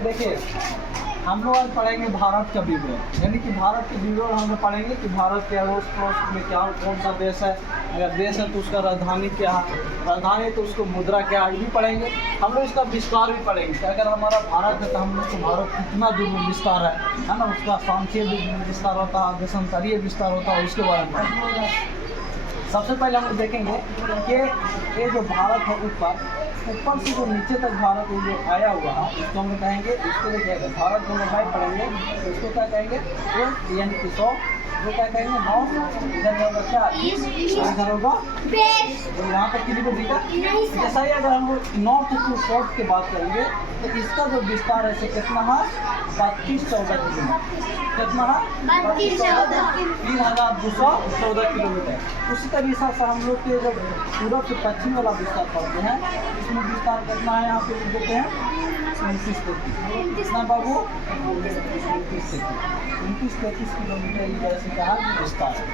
देखिए हम लोग आज पढ़ेंगे भारत का विवरण, यानी कि भारत के विवरण हम लोग पढ़ेंगे कि भारत के अड़ोस पड़ोस में क्या कौन सा देश है, अगर देश है तो उसका राजधानी क्या है, राजधानी है तो उसको मुद्रा क्या है, ये भी पढ़ेंगे। हम लोग इसका विस्तार भी पढ़ेंगे कि अगर हमारा भारत है तो हम लोग को भारत कितना दूर में विस्तार है ना, उसका सांख्यिक विस्तार होता है, देशांतरीय विस्तार होता है, उसके बारे में पढ़ेंगे। सबसे पहले हम लोग देखेंगे कि ये जो भारत है ऊपर से जो नीचे तक भारत ये जो आया हुआ है इसको हम लोग कहेंगे, इसको देखिएगा भारत जो हम पढ़ेंगे तो इसको क्या कहेंगे, तो यानी कि 100 जो क्या कहेंगे 9, इधर होगा क्या, इधर होगा तो यहाँ पर कितनी को दिखा। जैसा ही अगर हम लोग नॉर्थ टू साउथ की बात करेंगे तो इसका जो विस्तार है कितना है 3214 किलोमीटर, कितना है 3214 किलोमीटर। उसी तरीके से हम लोग के जब पूरब से पश्चिम वाला विस्तार पढ़ते हैं इसमें विस्तार करना है, यहाँ पे लिख देते हैं 29-33 कितना बाबू 29-33 किलोमीटर ये जैसे कहा विस्तार है।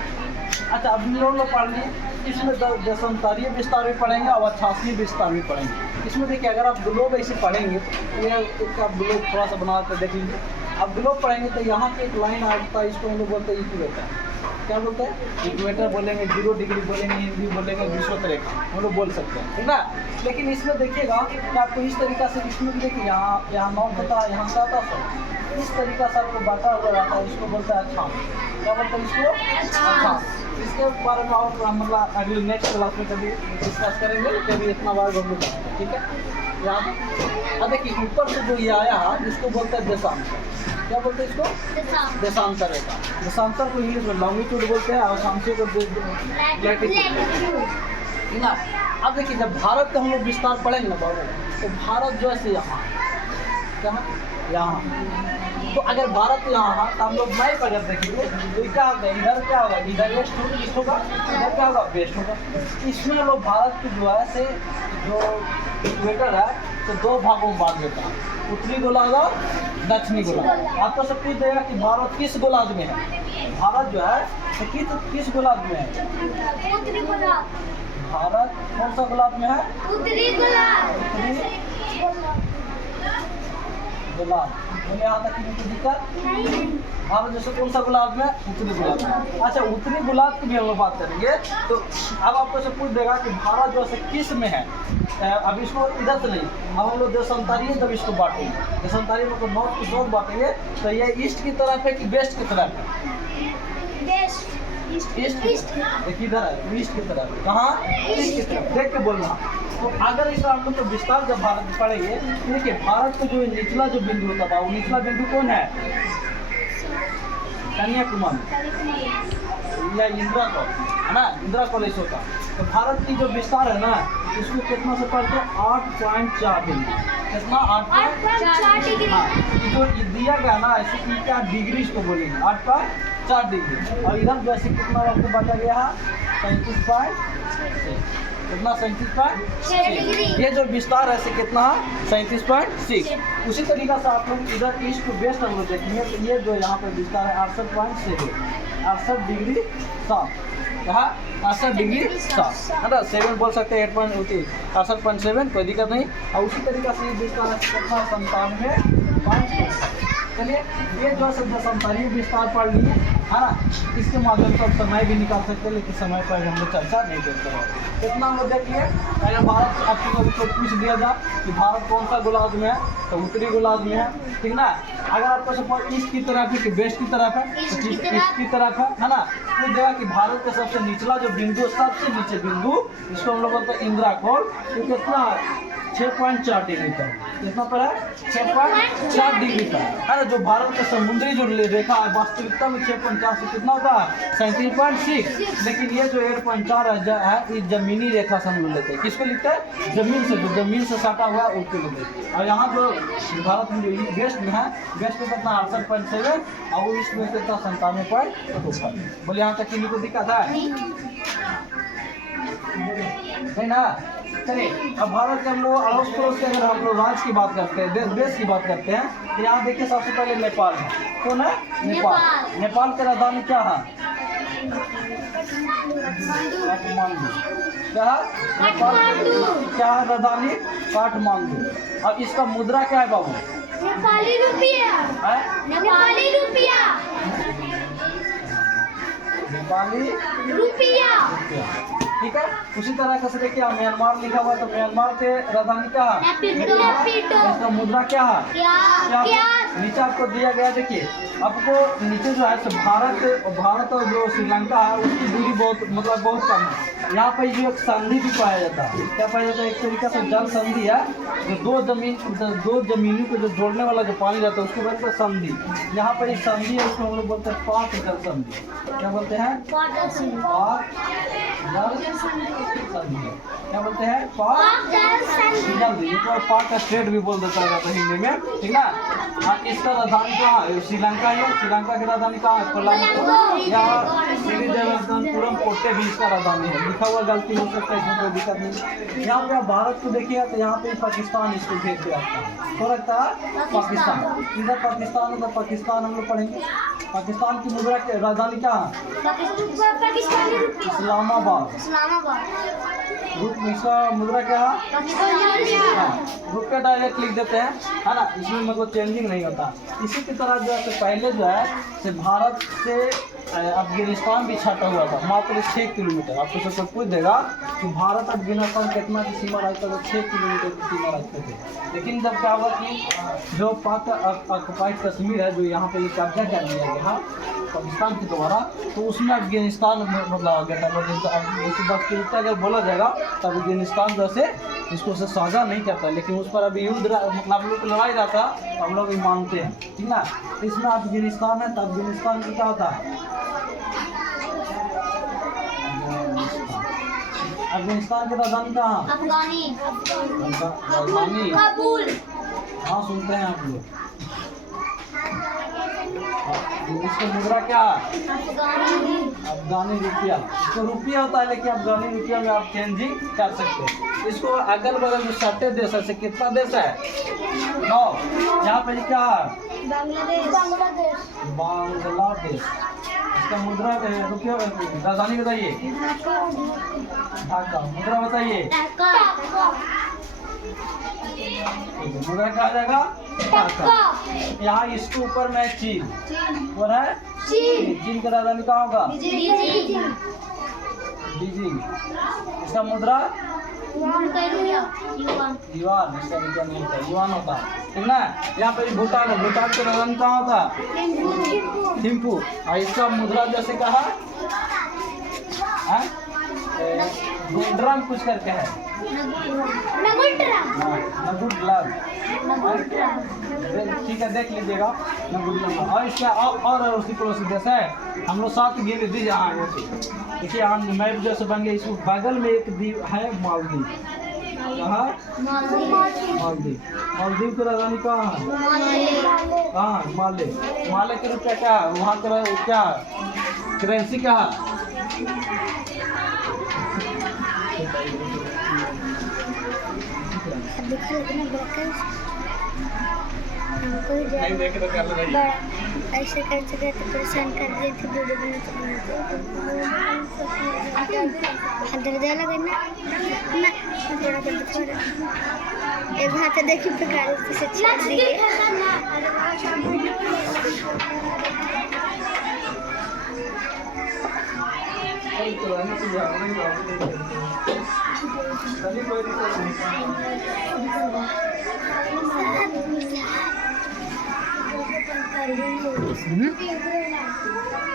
अच्छा अब हम लोग पढ़ लिए, इसमें देशांतरीय विस्तार भी पढ़ेंगे और अक्षांशीय विस्तार भी पढ़ेंगे। इसमें देखिए अगर आप ग्लोब ऐसे पढ़ेंगे तो ये इसका ग्लोब थोड़ा सा बना कर देख लीजिए। अब ग्लोब पढ़ेंगे तो यहाँ पे एक लाइन आता है, इसको हम लोग बोलते हैं इक्वेटर। क्या बोलते हैं इक्वेटर बोलेंगे, 0 डिग्री बोलेंगे, हिंदी बोलेंगे विषुवत रेखा हम लोग बोल सकते हैं, ठीक ना। लेकिन इसमें देखिएगा कि आपको इस तरीका से इसमें भी देखिए यहाँ नॉर्थ होता है, यहाँ का सब इस तरीका से आपको बांटा हुआ रहता है, इसको बोलते हैं अक्षांश। क्या बोलते हैं इसको अक्षांश। इसके बारे में और मतलब अगले नेक्स्ट क्लास में कभी डिस्कस करेंगे, कभी इतना बार हम लोग करेंगे, ठीक है। यहाँ अब देखिए ऊपर से जो ये आया है इसको बोलते हैं देशांतर। क्या बोलते हैं इसको देशांतर रेखा। देशांतर को इंग्लिश में लॉन्गिट्यूड बोलते हैं और अक्षांशीय को लैटिट्यूड, ठीक ना। अब देखिए जब भारत का हम लोग विस्तार पढ़ेंगे ना बाबू तो भारत जो है यहाँ तो अगर भारत यहाँ है तो हम लोग मैप अगर देखेंगे तो क्या होगा, इधर क्या होगा, इधर ईस्ट होगा, इधर क्या होगा वेस्ट होगा। इसमें लोग भारत की जो है से जो इक्वेटर है तो 2 भागों में बांट देता है, उत्तरी गोलार्ध और दक्षिणी गोलार्ध। आपको सब पूछ देगा कि भारत किस गोलार्ध में है, भारत जो है तो किस गोलार्ध में है, भारत कौन सा गोलार्ध में है, उत्तरी गोलार्ध। यहाँ तक की दिक्कत भारत जैसे कौन सा गोलार्ध में, उत्तरी गोलार्ध। अच्छा उत्तरी गोलार्ध की भी हम लोग बात करेंगे तो अब आपको से पूछ देगा कि भारत जो है किस में है। अब इसको इधर से नहीं, अब हम लोग देशांतरीय जब इसको बांटेंगे, देशांतरीय मतलब नॉर्थ टू साउथ बांटेंगे तो ये ईस्ट की तरफ है कि वेस्ट की तरफ है, ईस्ट देखिए इधर है ईस्ट की तरफ, कहाँ ईस्ट की तरफ देख के बोलना। तो अगर इस हम लोग तो विस्तार जब भारत में पढ़ेंगे देखिए भारत का जो निचला जो बिंदु होता था वो निचला बिंदु कौन है, कन्याकुमारी या इंदिरा कॉल है ना, इंदिरा कॉलेज होता। तो भारत की जो विस्तार है ना इसको कितना से पढ़ते हैं 8.4 डिग्री, कितना 8.4 डिग्री। हाँ जो दिया गया ना ऐसे कि क्या डिग्री इसको बोलेंगे 8.4 डिग्री। और इधर जैसे कितना आपको बांटा गया है 37.6, कितना 37.6। ये जो विस्तार है कितना 37.6। उसी तरीका से आप लोग इधर ईस्ट टू वेस्ट हम लोग देखेंगे तो ये जो यहाँ पर विस्तार है 68.7, 68 डिग्री 7, यहाँ 68 डिग्री 7 है ना, 7 बोल सकते हैं 68.7 कोई दिक्कत नहीं। और उसी तरीका से विस्तार है कितना 97.5। चलिए ये जो देशांतरीय विस्तार पढ़ लिए है ना, इसके माध्यम से आप समय भी निकाल सकते हैं, लेकिन समय पर हम लोग चर्चा नहीं करते हैं। कितना हम लोग देखिए अगर भारत आपको कभी कोई पूछ दिया जाए कि भारत कौन सा गोलार्ध में है तो उत्तरी गोलार्ध में है, ठीक ना। अगर आपको सपोज ईस्ट की तरफ है कि वेस्ट की तरफ है तो ईस्ट की तरफ है ना। तो जगह कि भारत का सबसे निचला जो बिंदु सबसे नीचे बिंदु जिसको हम लोग बोलते हैं इंदिरा कॉल, तो कितना 6.4 डिग्री का, कितना पर है 6.4 डिग्री का है ना। जो भारत का समुद्री जो रेखा है वास्तविकता में 6.4 से कितना होता है 37.6, लेकिन ये जो 8.4 है इस जमीनी रेखा से हम लोग लेते हैं। किसको लिखते हैं जमीन से, जो जमीन से सटा हुआ है उसको लेते हैं। और यहाँ जो भारत में जो वेस्ट में है, वेस्ट में कितना 68.7 और ईस्ट में कितना 97.25। बोले यहाँ तक किन्हीं को दिक्कत है नहीं ना। चलिए अब भारत के हम लोग अड़ोस पड़ोस के अगर हम लोग राज्य की बात करते हैं, देश की बात करते हैं तो यहाँ देखिए सबसे पहले नेपाल है। कौन है नेपाल। नेपाल की राजधानी क्या है काठमांडू। क्या है नेपाल क्या है राजधानी काठमांडू। और इसका मुद्रा क्या है बाबू नेपाली रुपया, है नेपाली रुपया, नेपाली रुपया। ठीक है। उसी तरह से देखिए म्यांमार लिखा हुआ है, तो म्यांमार के राजधानी क्या है? नेपिडो, इसका मुद्रा क्या है? क्या नीचे आपको दिया गया, देखिए आपको नीचे जो है भारत और जो श्रीलंका है उसकी दूरी बहुत कम है। यहाँ पर जो एक संधि भी पाया जाता है, क्या पाया जाता है? एक तरीके से जल संधि है, जो दो जमीनों को जो जोड़ने वाला जो पानी रहता है उसको बोलते हैं संधि। यहाँ पर एक संधि है, उसको हम लोग बोलते हैं पाक जल संधि। क्या बोलते हैं? पाक जल संधि। क्या बोलते हैं? पाक जल संधि। तो पाक का स्टेट भी बोल देता है हिंदी में, ठीक ना। इसका राजधानी कहाँ है? श्रीलंका है। श्रीलंका की राजधानी कहाँ है? कोलंबो। यहाँ श्रीविजयवर्धनपुरम कोटे भी इसका राजधानी है। लिखा हुआ गलती हो सकता है, इसमें कोई दिक्कत नहीं। यहाँ पे आप भारत को देखिएगा तो यहाँ पे पाकिस्तान इसको भेज के रखता है, तो रखता है पाकिस्तान। इधर पाकिस्तान, उधर पाकिस्तान हम लोग पढ़ेंगे। पाकिस्तान की मुद्रा की राजधानी क्या है? इस्लामाबाद। इसका मुद्रा क्या है? रुपया डायरेक्ट लिख देते हैं, है ना। इसमें मतलब चेंजिंग नहीं होता। इसी की तरह जो है पहले जो है से भारत से अफगानिस्तान भी छटा हुआ था, मात्र 6 किलोमीटर। आपको सबको पूछ देगा कि भारत अफगानिस्तान कितना की सीमा रखता था? 6 किलोमीटर की सीमा रखते थे। लेकिन जब क्या हुआ कि जो पाक ऑक्युपाइड कश्मीर है, जो यहाँ पे कब्जा कर लिया गया पाकिस्तान के द्वारा, तो उसमें अफगानिस्तान मतलब आ गया था। मतलब अगर बोला जाएगा तो अफगानिस्तान जैसे इसको से साझा नहीं करता, लेकिन उस पर अभी युद्ध मतलब हम लोग लड़ाई रहा था, तो हम लोग भी मानते हैं, ठीक ना। इसमें अफगानिस्तान है, तो अफगानिस्तान की क्या होता है? अफगानिस्तान की राजधानी कहाँ? राजधानी काबुल। हाँ, सुनते हैं आप लोग। इसका मुद्रा क्या है? अफगानी रुपया। तो रुपया होता है, लेकिन अफगानी रुपया में आप चेंजिंग कर सकते हैं। इसको अगल बगल जो 7 देश है, कितना देश है? 9। यहाँ पे क्या है? बांग्लादेश। इसका मुद्रा रुपया राजधानी बताइए। ढाका। मुद्रा बताइए। मुद्रा क्या आ जाएगा? ढाका। यहाँ इसके ऊपर में चीन और है चीन का राजधानी कहाँ होगा? बीजिंग। इसका मुद्रा युआन। इसका रुपया नहीं होता, युआन होता है, ठीक ना। यहाँ पे भूटान है, भूटान का राजधानी कहाँ होता है? थिम्पू। और इसका मुद्रा जैसे कहा ड्रम कुछ करके है, ठीक है, देख लीजिएगा। और इसका और उसी पड़ोसी देश है, हम लोग 7 गिन दीजिए। हाँ, देखिए यहाँ मैप जैसे बन गया। इसको बगल में एक द्वीप है, मालदीव। कहाँ? मालदीव की राजधानी कहाँ है? कहाँ? माले के रुपया क्या है वहाँ का? क्या करेंसी क्या है? ऐसे कर सके तो परेशान कर दिए थे। दर्द लगे ना थोड़ा एक हाथ देखिए प्रकार से छाड़ दिए।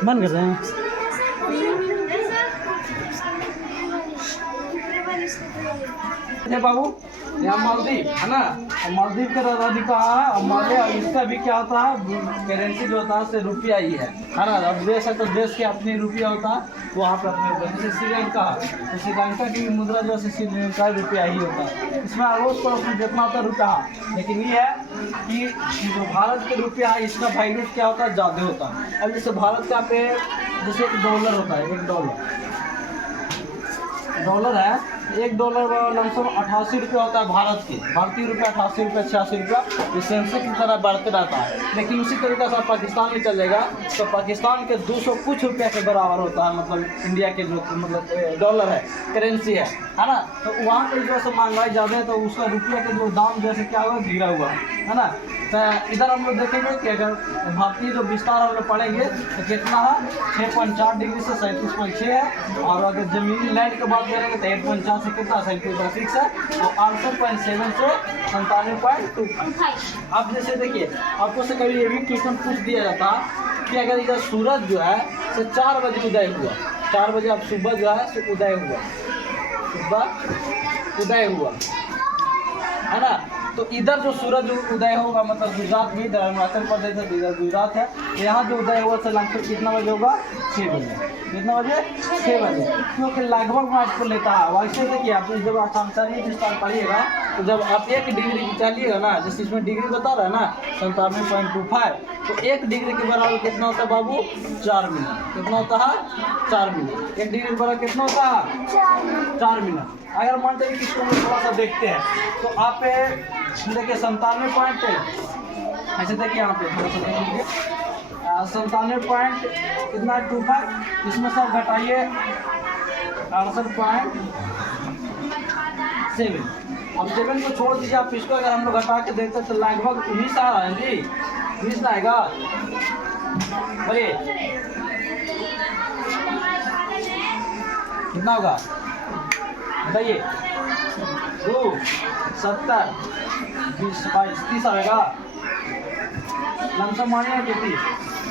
मन कर रहे हैं बाबू। यहाँ मालदीव है ना, मालदीव का राजधानी कहाँ है? और माले। और इसका भी क्या होता है? करेंसी जो होता है से रुपया ही है ना। अब देश है तो देश के अपनी रुपया होता है, वहाँ पे अपने। जैसे श्रीलंका, तो श्रीलंका की मुद्रा जो है श्रीलंका रुपया ही होता है। इसमें अड़ोस पड़ोस में जितना होता है रुपया, लेकिन ये है कि जो भारत के रुपया है इसका वैल्यू क्या होता है? ज़्यादा होता है। अब जैसे भारत का पे जैसे $1 होता है, $1 है, $1 लमसम 88 रुपये होता है भारत के, भारतीय रुपये 88 रुपये 86 रुपया, ये सेंसेक्स की तरह बढ़ते रहता है। लेकिन उसी तरीके से आप पाकिस्तान में चलेगा तो पाकिस्तान के 200 कुछ रुपये के बराबर होता है, मतलब इंडिया के जो मतलब डॉलर है, करेंसी है ना। तो वहाँ पर जो है महंगाई ज़्यादा है तो उसका रुपये का जो दाम जैसे क्या हुआ गिरा हुआ है ना। तो इधर हम लोग देखेंगे कि अगर भारतीय जो विस्तार हम लोग पढ़ेंगे तो कितना है 6.4 डिग्री से 37.6 है, और अगर जमीनी लैंड की बात करेंगे तो 8.4 से कितना 37.6 है, तो 68.7 से 97.2। अब जैसे देखिए आपको से कभी ये भी क्वेश्चन पूछ दिया जाता कि अगर इधर सूरज जो है से 4 बजे उदय हुआ, 4 बजे अब सुबह जो है से उदय हुआ, सुबह उदय हुआ है ना। तो इधर जो सूरज उदय होगा मतलब गुजरात में, इधर अरुणाचल प्रदेश है, इधर गुजरात है, यहाँ जो उदय हुआ से लगभग कितना बजे होगा 6 बजे, कितना बजे 6 बजे, क्योंकि लगभग मार्च को लेता है। वैसे देखिए आप जब आसानी विस्तार पढ़िएगा तो जब आप 1 डिग्री चलिएगा ना, जैसे इसमें डिग्री बता रहा है ना 97.25, तो 1 डिग्री के बराबर कितना होता है बाबू 4 मिनट, कितना होता है 4 मिनट, 1 डिग्री के बराबर कितना होता है 4 मिनट। अगर मानते हैं कि इसको हम थोड़ा सा देखते हैं तो आप देखिए 97 पॉइंट, ऐसे देखिए यहाँ पे थोड़ा सा देखिए 97 पॉइंट कितना 25, इसमें सब घटाइए 68.7। अब 7 को छोड़ दीजिए आप, इसको अगर हम लोग घटा के देखते तो लगभग 19 आ रहा है जी, 19 आएगा, बोलिए कितना होगा बताइए, 2 70 20 22 30 आएगा, लमसम मानिए 30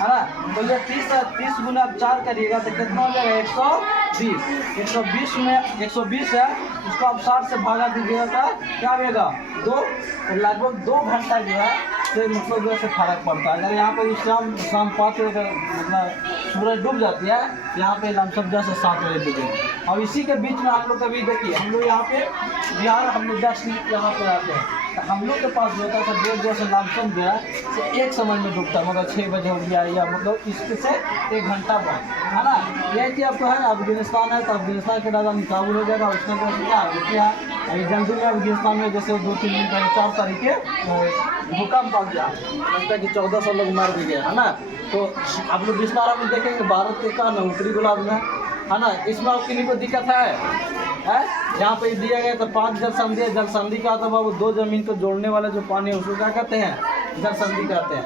है ना। तो ये 30 गुना 4 करिएगा तो कितना हो जाएगा 120, 120 में 120 है, उसको आप 60 से भागा दीजिएगा तो क्या आएगा 2, तो लगभग 2 घंटा जो है से मतलब जो है फर्क पड़ता है। अगर यहाँ पर शाम 5 बजे मतलब सूरज डूब जाती है, यहाँ पे लमसम जैसे 7 बजे डूबेगी। और इसी के बीच में हम लोग कभी देखिए, हम लोग यहाँ पे बिहार हम लोग 10 यहाँ पे रहते हैं, तो हम लोग के पास जो होता है डेढ़ जो से लमसम जो है से एक समय में डूबता है, मगर 6 बजे हो गया या मतलब इसके से 1 घंटा बाद है ना। यह कि आपको है अफगानिस्तान है तो अफगानिस्तान के राजधानी काबुल हो जाएगा, उसके बाद क्या होती है अभी जल्दी में अफगानिस्तान में जैसे 2-3 दिन पहले 4 तारीख के भूकंप आ गया, लगता है कि 1400 लोग मार भी गए है ना। तो आप लोग विस्तार में देखेंगे भारत के का ना उत्तरी गोलार्ध में है ना, इसमें आपके लिए कोई दिक्कत है यहाँ पे दिया गया तो 5 जल संधि है। जल संधि का तो बाबू 2 जमीन को जोड़ने वाले जो पानी है उसको क्या कहते हैं, जल संधि कहते हैं।